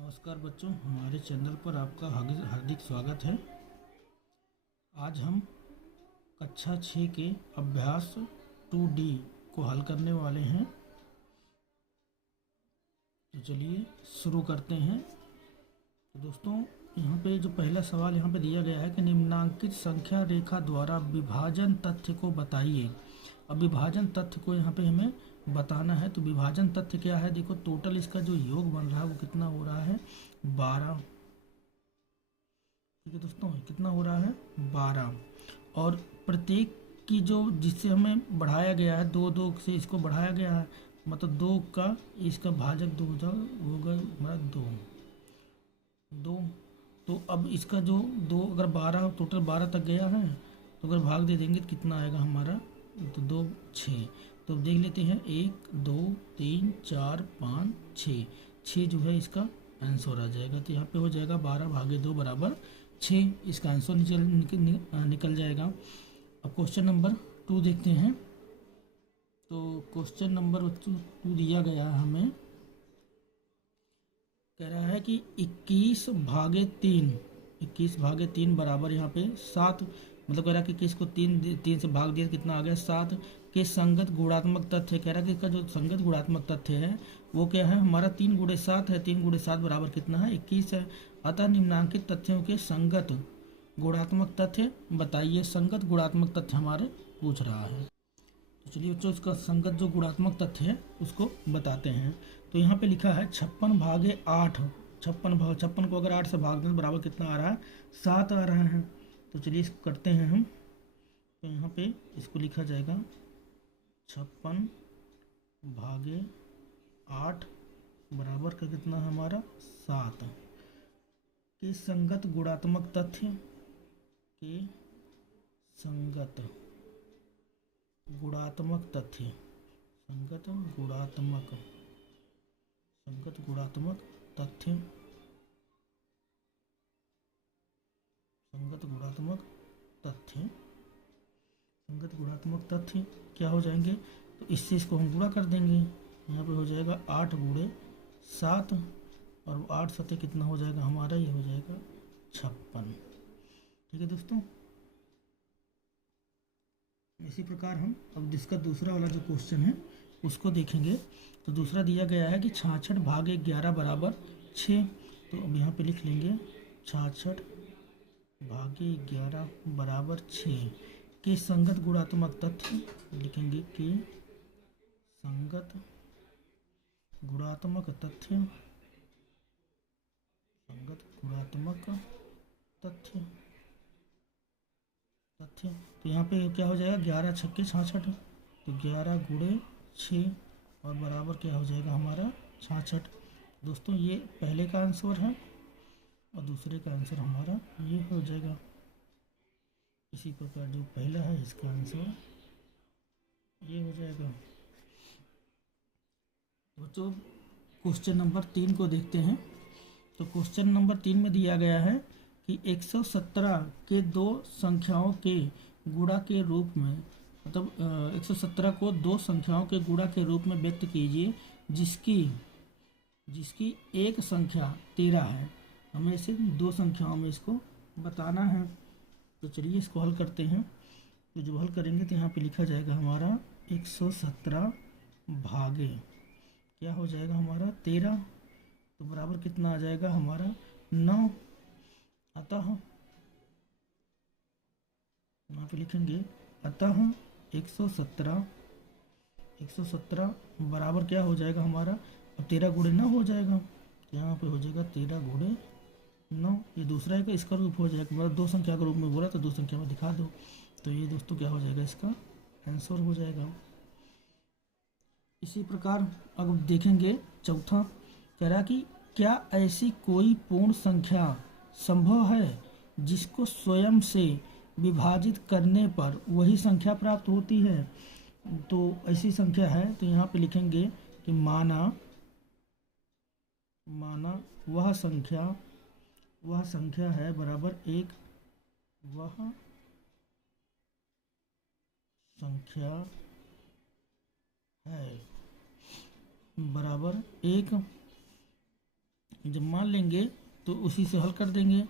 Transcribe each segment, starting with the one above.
नमस्कार बच्चों, हमारे चैनल पर आपका हार्दिक स्वागत है। आज हम कक्षा 6 के अभ्यास 2D को हल करने वाले हैं। तो चलिए शुरू करते हैं। तो दोस्तों, यहाँ पे जो पहला सवाल यहाँ पे दिया गया है कि निम्नांकित संख्या रेखा द्वारा विभाजन तथ्य को बताइए। अब विभाजन तथ्य को यहाँ पे हमें बताना है। तो विभाजन तथ्य क्या है? देखो, टोटल इसका जो योग बन रहा है वो कितना हो रहा है? 12। ठीक है दोस्तों, कितना हो रहा है? 12। और प्रत्येक की जो जिससे हमें बढ़ाया गया है, दो दो से इसको बढ़ाया गया है, मतलब दो का इसका भाजक दो होगा हमारा दो। तो अब इसका जो दो अगर 12 टोटल 12 तक गया है तो अगर भाग दे देंगे तो कितना आएगा हमारा? तो 2 6। तो देख लेते हैं, 1 2 3 4 5 6। 6 जो है इसका आंसर आ जाएगा। तो यहाँ पे हो जाएगा 12 भागे 2 बराबर 6। इसका आंसर निकल जाएगा। अब क्वेश्चन नंबर 2 देखते हैं। तो क्वेश्चन नंबर 2 दिया गया है हमें, कह रहा है कि 21 भागे 3 बराबर यहाँ पे 7। मतलब कह रहा है कि किसको 3 से भाग दिया कितना आ गया? 7 के संगत गुणात्मक तथ्य। कह रहा है कि इसका जो संगत गुणात्मक तथ्य है वो क्या है हमारा? 3 गुणे 7 है। 3 गुणे 7 बराबर कितना है? 21 है। अतः निम्नांकित तथ्यों के संगत गुणात्मक तथ्य बताइए। संगत गुणात्मक तथ्य हमारे पूछ रहा है। तो चलिए बच्चों, उसका संगत जो गुणात्मक तथ्य है उसको बताते हैं। तो यहाँ पे लिखा है 56 भागे 8। 56 को अगर 8 से भाग दें तो बराबर कितना आ रहा है? 7 आ रहा है। तो चलिए इसको करते हैं हम। तो यहाँ पे इसको लिखा जाएगा 56 भागे 8 बराबर का कितना है हमारा? 7 के संगत गुणात्मक तथ्य के संगत गुणात्मक तथ्य संगत गुणात्मक तथ्य संगत गुणात्मक तथ्य क्या हो जाएंगे? तो इससे इसको हम गुणा कर देंगे। यहाँ पे हो जाएगा 8 गुणे 7 और 8 सतह कितना हो जाएगा हमारा? ये हो जाएगा 56। ठीक है दोस्तों, इसी प्रकार हम अब जिसका दूसरा वाला जो क्वेश्चन है उसको देखेंगे। तो दूसरा दिया गया है कि 66 भागे 11 बराबर 6। तो अब यहाँ पे लिख लेंगे 66 भागे 11 बराबर 6 के संगत गुणात्मक तथ्य। लिखेंगे कि संगत गुणात्मक तथ्य तो यहाँ पे क्या हो जाएगा? 11 छक्के 66। तो 11 गुणे 6 और बराबर क्या हो जाएगा हमारा? 66। दोस्तों, ये पहले का आंसर है और दूसरे का आंसर हमारा ये हो जाएगा। इसी प्रकार जो पहला है इसका आंसर ये हो जाएगा। बच्चों, क्वेश्चन नंबर 3 को देखते हैं। तो क्वेश्चन नंबर 3 में दिया गया है कि 117 के दो संख्याओं के गुणा के रूप में, मतलब 117 को दो संख्याओं के गुणा के रूप में व्यक्त कीजिए जिसकी एक संख्या 13 है। हमें इसे दो संख्याओं में इसको बताना है। तो चलिए इसको हल करते हैं। तो जब हल करेंगे तो यहाँ पे लिखा जाएगा हमारा 117 भागे क्या हो जाएगा हमारा? 13। तो बराबर कितना आ जाएगा हमारा? 9। अतः यहाँ पे लिखेंगे अतः 117 बराबर क्या हो जाएगा हमारा? अब 13 गुणे 9 हो जाएगा। तो यहाँ पे हो जाएगा 13 गुणे 9। ये दूसरा है कि इसका रूप हो जाएगा, मतलब दो संख्या के रूप में बोला तो दो संख्या में दिखा दो। तो ये दोस्तों क्या हो जाएगा? इसका आंसर हो जाएगा। इसी प्रकार अब देखेंगे चौथा, कह रहा कि क्या ऐसी कोई पूर्ण संख्या संभव है जिसको स्वयं से विभाजित करने पर वही संख्या प्राप्त होती है? तो ऐसी संख्या है। तो यहाँ पे लिखेंगे कि माना वह संख्या है बराबर 1। वह संख्या है बराबर 1 जब मान लेंगे तो उसी से हल कर देंगे।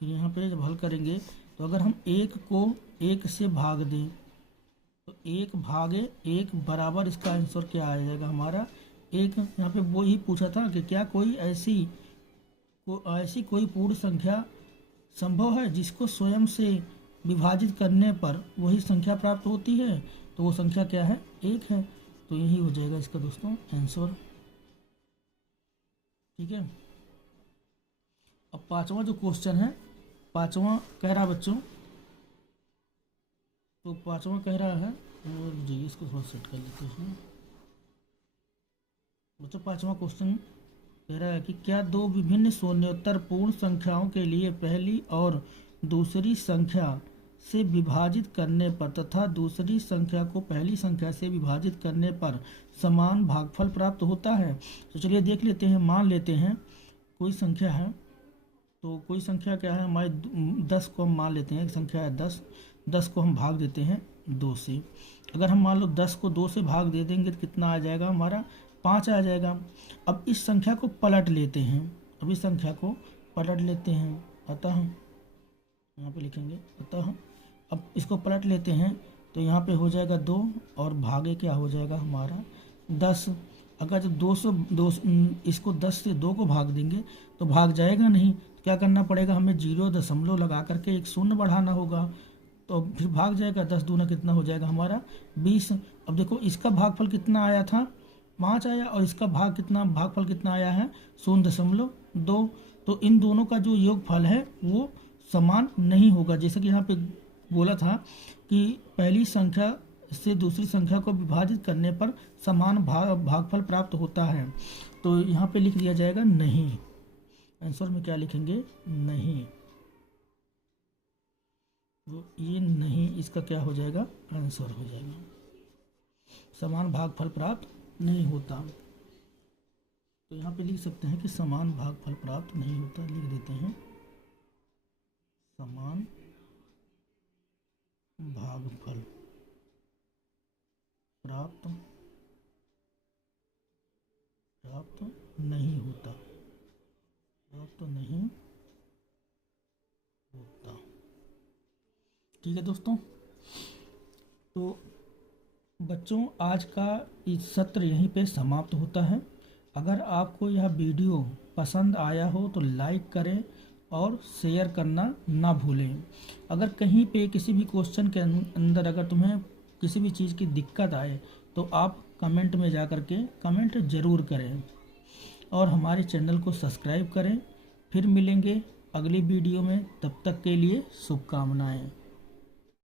फिर यहाँ पे जब हल करेंगे तो अगर हम एक को एक से भाग दें तो एक भागे एक बराबर इसका आंसर क्या आ जाएगा हमारा एक। यहाँ पे वो ही पूछा था कि क्या कोई ऐसी कोई पूर्ण संख्या संभव है जिसको स्वयं से विभाजित करने पर वही संख्या प्राप्त होती है। तो वो संख्या क्या है, एक है। तो यही हो जाएगा इसका दोस्तों आंसर। ठीक है। अब पांचवा जो क्वेश्चन है, पांचवा कह रहा बच्चों, तो पांचवा कह रहा है, जी इसको थोड़ा सेट कर लेते हैं बच्चों। पांचवा क्वेश्चन कह रहा है कि क्या दो विभिन्न शून्योत्तर पूर्ण संख्याओं के लिए पहली और दूसरी संख्या से विभाजित करने पर तथा दूसरी संख्या को पहली संख्या से विभाजित करने पर समान भागफल प्राप्त होता है। तो चलिए देख लेते हैं। मान लेते हैं कोई संख्या है, तो कोई संख्या क्या है हमारे 10 को हम मान लेते हैं, एक संख्या है 10। 10 को हम भाग देते हैं 2 से। अगर हम मान लो 10 को 2 से भाग दे देंगे तो कितना आ जाएगा हमारा, 5 आ जाएगा। अब इस संख्या को पलट लेते हैं, अब इस संख्या को पलट लेते हैं। अतः यहाँ पे लिखेंगे अतः, अब इसको पलट लेते हैं तो यहाँ पे हो जाएगा 2 और भागे क्या हो जाएगा हमारा 10। अगर जब 200 इसको 10 से 2 को भाग देंगे तो भाग जाएगा नहीं, तो क्या करना पड़ेगा हमें 0 लगा करके एक शून्य बढ़ाना होगा, तो फिर भाग जाएगा। 10 दूना कितना हो जाएगा हमारा 20। अब देखो इसका भागफल कितना आया था, 5 आया, और इसका भागफल कितना आया है 0.2। तो इन दोनों का जो योगफल है वो समान नहीं होगा। जैसे कि यहाँ पे बोला था कि पहली संख्या से दूसरी संख्या को विभाजित करने पर समान भागफल प्राप्त होता है। तो यहाँ पे लिख दिया जाएगा नहीं। आंसर में क्या लिखेंगे, नहीं। तो ये नहीं, इसका क्या हो जाएगा आंसर हो जाएगा, समान भागफल प्राप्त नहीं होता। तो यहाँ पे लिख सकते हैं कि समान भागफल प्राप्त नहीं होता, लिख देते हैं समान भागफल प्राप्त नहीं होता, प्राप्त नहीं होता। ठीक है दोस्तों, तो बच्चों आज का इस सत्र यहीं पे समाप्त होता है। अगर आपको यह वीडियो पसंद आया हो तो लाइक करें और शेयर करना ना भूलें। अगर कहीं पे किसी भी क्वेश्चन के अंदर अगर तुम्हें किसी भी चीज़ की दिक्कत आए तो आप कमेंट में जा कर के कमेंट ज़रूर करें और हमारे चैनल को सब्सक्राइब करें। फिर मिलेंगे अगली वीडियो में, तब तक के लिए शुभकामनाएं।